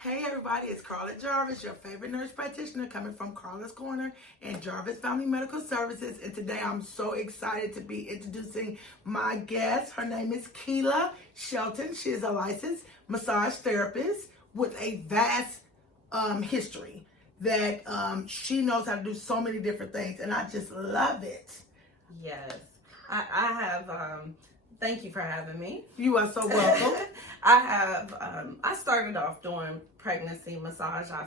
Hey everybody, it's Karla Jarvis, your favorite nurse practitioner coming from Karla's Korner and Jarvis Family Medical Services. And today I'm so excited to be introducing my guest. Her name is Kila Shelton. She is a licensed massage therapist with a vast history that she knows how to do so many different things. And I just love it. Yes, I have. Thank you for having me. You are so welcome. I started off doing pregnancy massage. I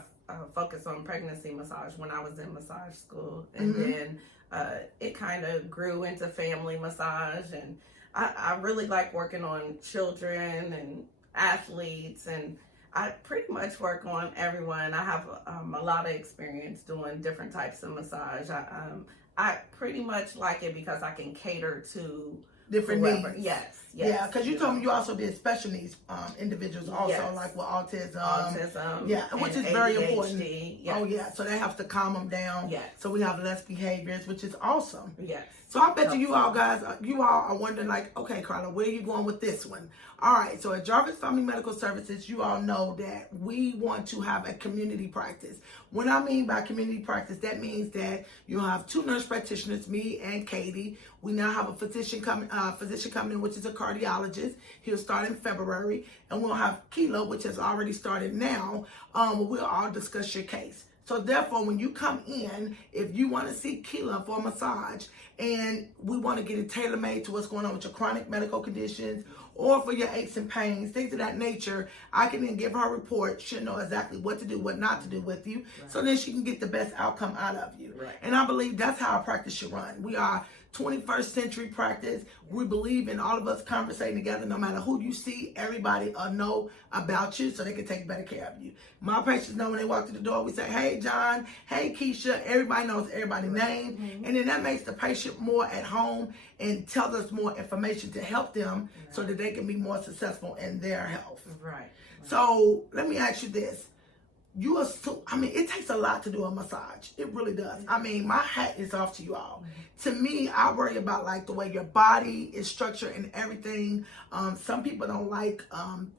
focused on pregnancy massage when I was in massage school. And then it kind of grew into family massage. And I really like working on children and athletes. And I pretty much work on everyone. I have a lot of experience doing different types of massage. I pretty much like it because I can cater to different whoever. needs. Yes. Yeah, because you told me you also did special needs individuals also, like with autism. Yeah, which is very important. Yes. Oh yeah, so that helps to calm them down. Yes. So we have less behaviors, which is awesome. Yes. So I bet you all guys, you all are wondering like, okay, Karla, where are you going with this one? All right, so at Jarvis Family Medical Services, you all know that we want to have a community practice. What I mean by community practice, that means that you'll have two nurse practitioners, me and Katie. We now have a physician coming in, which is a cardiologist. He'll start in February, and we'll have Kila, which has already started now. We'll all discuss your case. So therefore, when you come in, if you want to see Kila for a massage, and we want to get it tailor-made to what's going on with your chronic medical conditions, or for your aches and pains, things of that nature, I can then give her a report. She'll know exactly what to do, what not to do with you, so then she can get the best outcome out of you. Right. And I believe that's how our practice should run. We are 21st century practice. We believe in all of us conversating together. No matter who you see, everybody know about you so they can take better care of you. My patients know when they walk through the door, we say, hey, John, hey, Keisha. Everybody knows everybody's name. And then that makes the patient more at home and tells us more information to help them so that they can be more successful in their health. Right. So let me ask you this. It takes a lot to do a massage. It really does. I mean, my hat is off to you all. To me, I worry about like the way your body is structured and everything. Some people don't like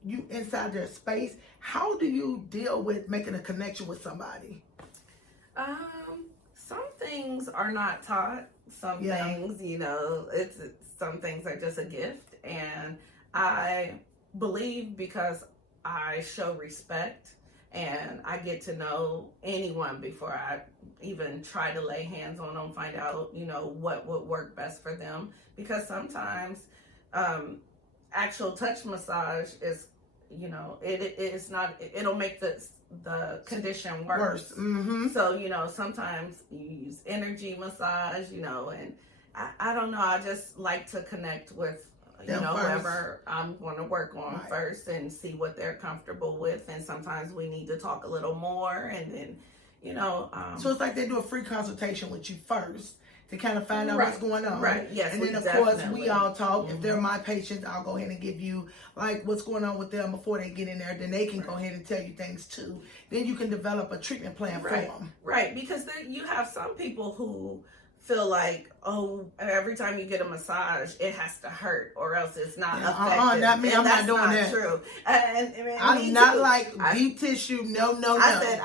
you inside their space. How do you deal with making a connection with somebody? Some things are not taught. Some things, some things are just a gift. And I believe because I show respect and I get to know anyone before I even try to lay hands on them, find out, what would work best for them. Because sometimes actual touch massage is, it's not, it'll make the condition worse. So, sometimes you use energy massage, and I don't know, I just like to connect with whoever I'm going to work on first and see what they're comfortable with. And sometimes we need to talk a little more, and then, so it's like they do a free consultation with you first to kind of find out what's going on. Right, yes. And then, of course, we all talk. If they're my patients, I'll go ahead and give you, like, what's going on with them before they get in there. Then they can go ahead and tell you things, too. Then you can develop a treatment plan for them. Right, because then you have some people who feel like, oh, every time you get a massage, it has to hurt, or else it's not effective. Not me. I'm not doing that. True. I'm not like deep tissue. No. I said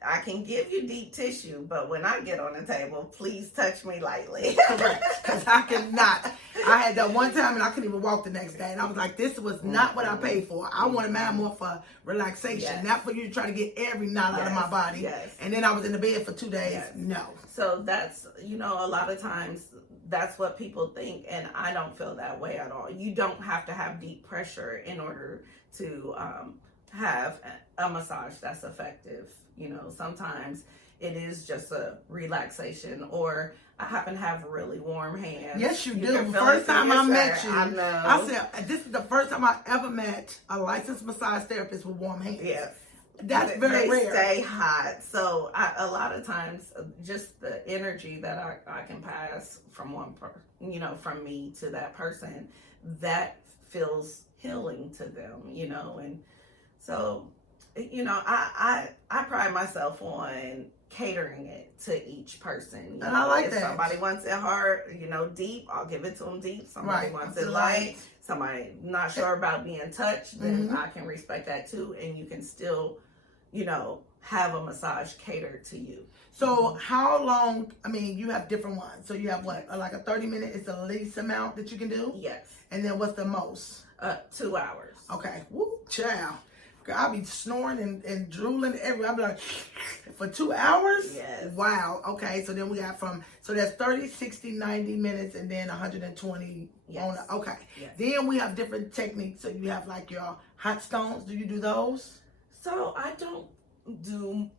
I can give you deep tissue, but when I get on the table, please touch me lightly. Correct, because I cannot. I had that one time and I couldn't even walk the next day, and I was like, this was not what I paid for. I wanted mine more for relaxation, not for you to try to get every knot out of my body. Yes. And then I was in the bed for 2 days. No. So that's, a lot of times that's what people think, and I don't feel that way at all. You don't have to have deep pressure in order to have a massage that's effective. Sometimes it is just a relaxation, or I happen to have really warm hands. Yes, you do. The first time I met you, I said, this is the first time I ever met a licensed massage therapist with warm hands. Yes. That's very rare. They stay hot. So a lot of times, just the energy that I can pass from from me to that person, that feels healing to them, and so, I pride myself on catering it to each person. And I like that. Somebody wants it hard, deep, I'll give it to them deep. Somebody wants it light. Somebody not sure about being touched, then I can respect that too. And you can still have a massage catered to you. So how long, I mean, you have different ones. So you have what, like a 30-minute is the least amount that you can do? Yes. And then what's the most? 2 hours. Okay. Woo, child. Girl, I'll be snoring and drooling everywhere. I'll be like, for 2 hours? Yes. Wow. Okay. So then we got so that's 30, 60, 90 minutes and then 120 Yes. Okay. Yes. Then we have different techniques. So you have like your hot stones. Do you do those? So I don't do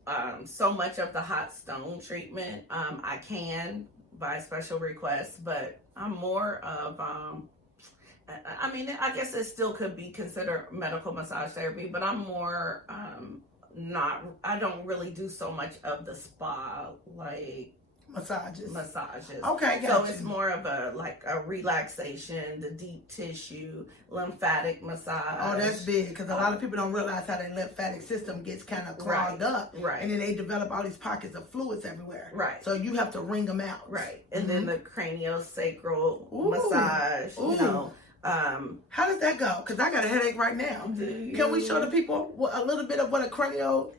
so much of the hot stone treatment. I can by special request, but I'm more of I mean, I guess it still could be considered medical massage therapy, but I'm more I don't really do so much of the spa like Massages. Okay, gotcha. so it's more of a relaxation, the deep tissue, lymphatic massage. Oh, that's big, because a lot of people don't realize how their lymphatic system gets kind of clogged up, right? And then they develop all these pockets of fluids everywhere, right? So you have to wring them out, right? And then the craniosacral massage, how does that go? Because I got a headache right now. Can we show the people a little bit of what a cranial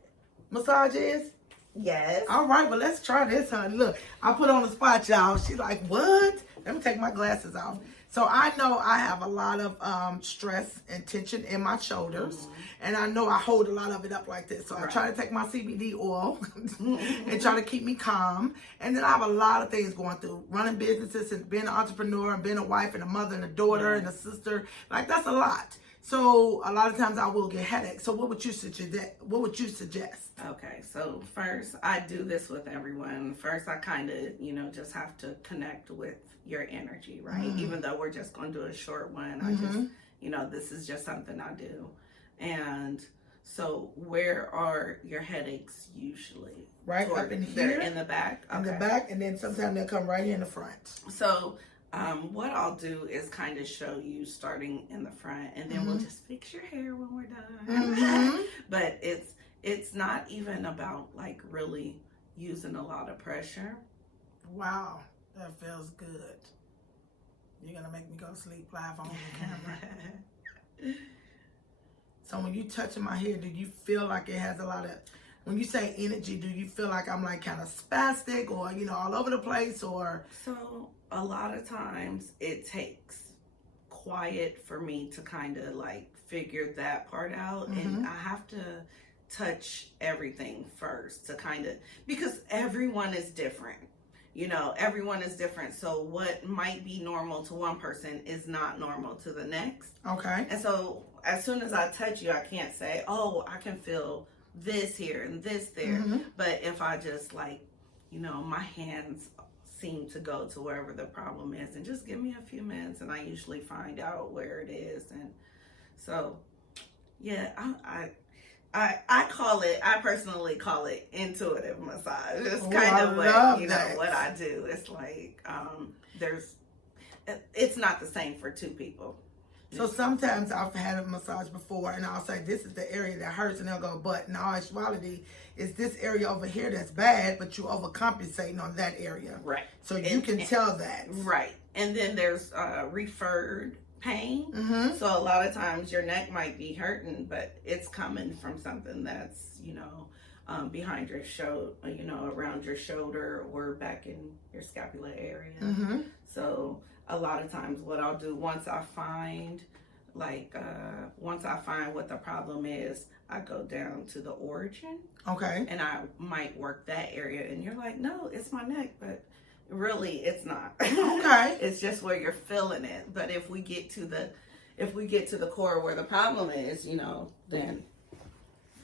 massage is? Yes. All right, well, let's try this, honey. Look, I put on the spot, y'all. She's like, what? Let me take my glasses off. So I know I have a lot of stress and tension in my shoulders. And I know I hold a lot of it up like this. So I try to take my CBD oil and try to keep me calm. And then I have a lot of things going through. Running businesses and being an entrepreneur and being a wife and a mother and a daughter and a sister. Like, that's a lot. So a lot of times I will get headaches. So what would you suggest? Okay, so first, I do this with everyone. First, I kind of, just have to connect with your energy, right? Even though we're just going to do a short one, I just, this is just something I do. And so where are your headaches usually? Right up in here? They're in the back? In the back, and then sometimes they'll come right here in the front. So what I'll do is kind of show you starting in the front, and then we'll just fix your hair when we're done. But it's not even about like really using a lot of pressure. Wow, that feels good. You're gonna make me go to sleep live on the camera. So when you touching my hair, do you feel like it has a lot of, when you say energy, do you feel like I'm like kind of spastic or, all over the place or? So a lot of times it takes quiet for me to kind of like figure that part out. And I have to touch everything first to kind of, because everyone is different. Everyone is different. So what might be normal to one person is not normal to the next. Okay. And so as soon as I touch you, I can't say, oh, I can feel this here and this there. But if I just like, my hands seem to go to wherever the problem is, and just give me a few minutes and I usually find out where it is. And so, yeah, I personally call it intuitive massage. It's kind of what I do. It's like, it's not the same for two people. So sometimes I've had a massage before and I'll say, this is the area that hurts, and they'll go, but in all actuality, it's this area over here that's bad, but you're overcompensating on that area. Right. So you can tell that. Right. And then there's referred pain. So a lot of times your neck might be hurting, but it's coming from something that's, behind your shoulder, around your shoulder or back in your scapula area. So a lot of times what I'll do once I find what the problem is, I go down to the origin. Okay. And I might work that area, and you're like, no, it's my neck, but really it's not. Okay. It's just where you're feeling it. But if we get to the core where the problem is, then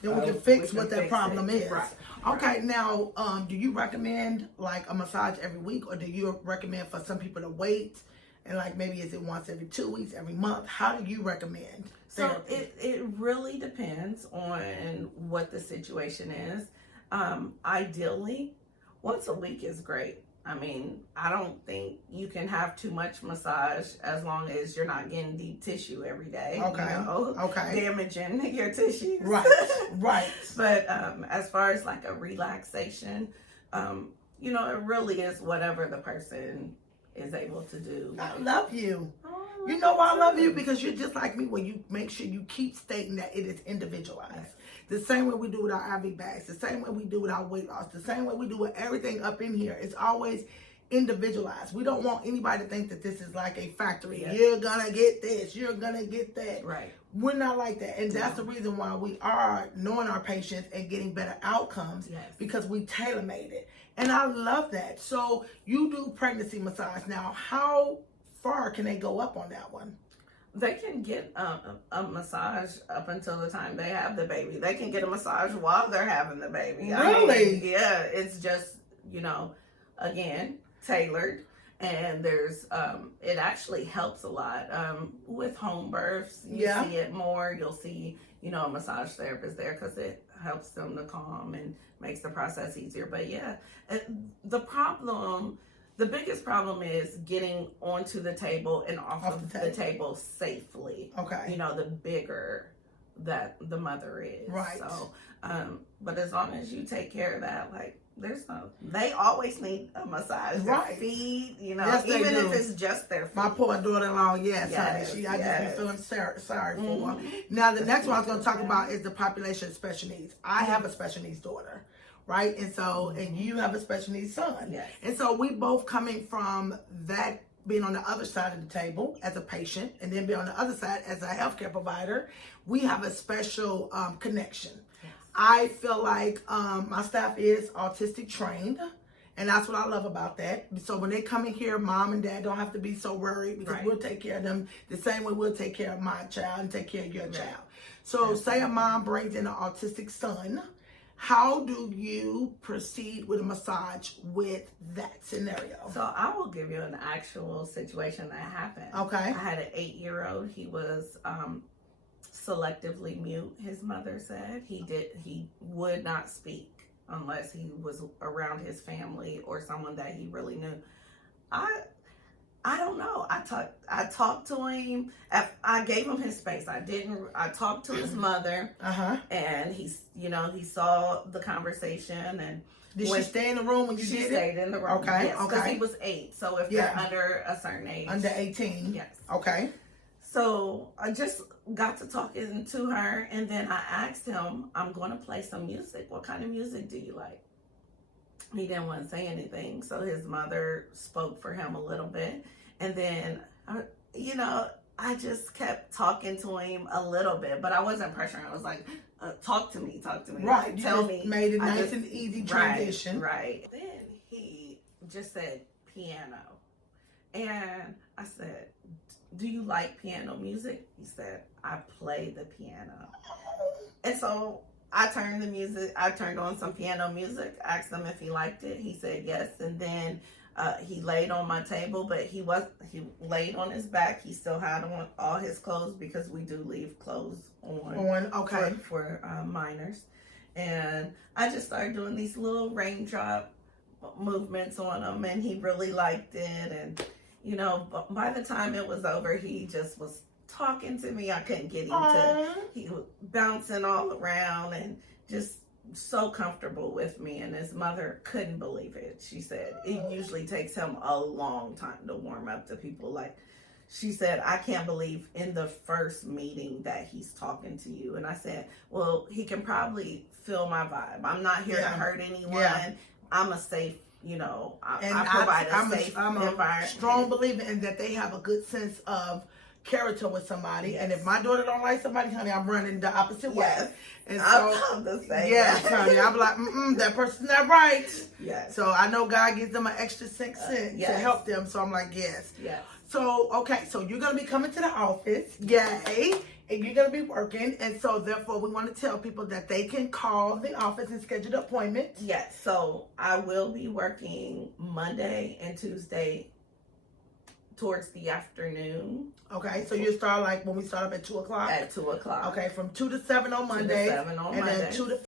we can fix what that problem is. Right. Okay. Now, do you recommend like a massage every week, or do you recommend for some people to wait? And like maybe is it once every 2 weeks, every month? How do you recommend therapy? So it really depends on what the situation is. Ideally, once a week is great. I mean, I don't think you can have too much massage as long as you're not getting deep tissue every day. Okay. Damaging your tissues. Right. But as far as like a relaxation, it really is whatever the person is able to do. I love you. You know why I love you? Because you're just like me, where you make sure you keep stating that it is individualized. The same way we do with our IV bags, the same way we do with our weight loss, the same way we do with everything up in here. It's always individualized. We don't want anybody to think that this is like a factory. Yeah. You're gonna get this, you're gonna get that. Right. We're not like that. And that's the reason why we are knowing our patients and getting better outcomes, because we tailor-made it. And I love that. So you do pregnancy massage. Now, how far can they go up on that one? They can get a massage up until the time they have the baby. They can get a massage while they're having the baby. Really? I mean, yeah, it's just, again, tailored. And there's, it actually helps a lot with home births. You see it more. You'll see, a massage therapist there because it helps them to calm and makes the process easier. But yeah, the biggest problem is getting onto the table and off of the table safely. Okay. The bigger that the mother is. Right. So, but as long as you take care of that, like, they always need a massage. Their feet, Yes, even do. if it's just their feet. My poor daughter-in-law, honey. I just be feeling sorry for her. Now, the next one I was going to talk about is the population of special needs. I have a special needs daughter, right? And so, and you have a special needs son. Yes. And so we both coming from that, being on the other side of the table as a patient, and then being on the other side as a healthcare provider, we have a special connection. I feel like my staff is autistic trained, and that's what I love about that. So when they come in here, mom and dad don't have to be so worried, because we'll take care of them the same way we'll take care of my child and take care of your child. So say a mom brings in an autistic son, how do you proceed with a massage with that scenario? So I will give you an actual situation that happened. Okay. I had an 8-year-old. He was selectively mute, his mother said. He would not speak unless he was around his family or someone that he really knew. I don't know. I talked to him. I gave him his space. I talked to his mother, and he saw the conversation. And did she stay in the room when you did it? She stayed in the room. Okay. Yes, because he was 8. So if they're under a certain age, under 18. yes. Okay. So I just got to talking to her, and then I asked him, I'm going to play some music. What kind of music do you like? He didn't want to say anything, so his mother spoke for him a little bit. And then, I just kept talking to him a little bit, but I wasn't pressuring. I was like, talk to me. Right. Tell me. Made it nice and easy transition. Right. Then he just said piano. And I said, do you like piano music? He said, I play the piano. And so I turned on some piano music, asked him if he liked it. He said yes. And then he laid on my table, but he laid on his back. He still had on all his clothes, because we do leave clothes on. Okay. For minors. And I just started doing these little raindrop movements on him, and he really liked it. And by the time it was over, he just was talking to me. I couldn't get him he was bouncing all around and just so comfortable with me. And his mother couldn't believe it. She said it usually takes him a long time to warm up to people. Like, she said, I can't believe in the first meeting that he's talking to you. And I said, well, he can probably feel my vibe. I'm not here to hurt anyone. I'm a safe, I provide a safe environment. I'm a strong believer in that they have a good sense of character with somebody. Yes. And if my daughter don't like somebody, honey, I'm running the opposite way. And I'm the same. Yes, honey, I'm like, that person's not right. Yes. So I know God gives them an extra 6 cents to help them. So I'm like, yes. Yes. So, okay, so you're going to be coming to the office. Yay. And you're going to be working. And so, therefore, we want to tell people that they can call the office and schedule an appointment. Yes. So, I will be working Monday and Tuesday towards the afternoon. Okay, so you start like when we start up at 2 o'clock? At 2 o'clock. Okay, from 2 to 7 on Monday. 2 to 7 on and Monday. then 2 to